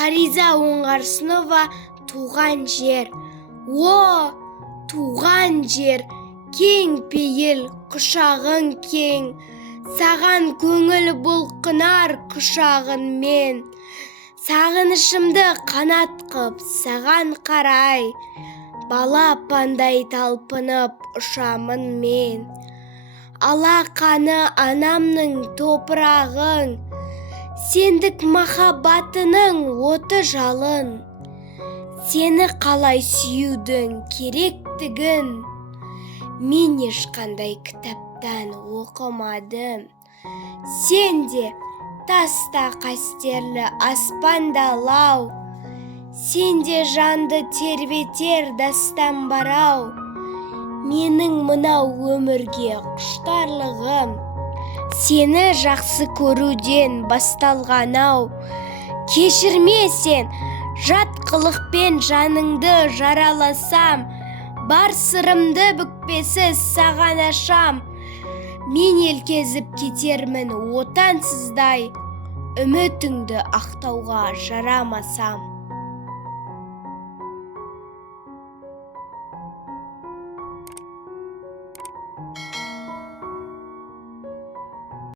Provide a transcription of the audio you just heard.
Фариза Оңғарсынова «Туған жер». О, туған жер, кең пейіл, құшағың кең, саған көңіл бұлқынар құшағынмен. Сағынышымды қанат қып, саған қарай, балапандай талпынып ұшамын мен. Алақаны анамның топырағың, сендік махаббатының оты жалын. Сені қалай сүюдің керектігін мен ешқандай кітаптан оқымадым. Сен де таста қастерлі аспанда лау, сен де жанды тербетер дастан барау. Менің мынау өмірге құштарлығым сені жақсы көруден басталған-ау. Кешірме сен, жат қылықпен жаныңды жараласам, бар сырымды бүкпесіз саған ашам. Мен елкезіп кетермін отансыздай, үмітіңді ақтауға жарамасам.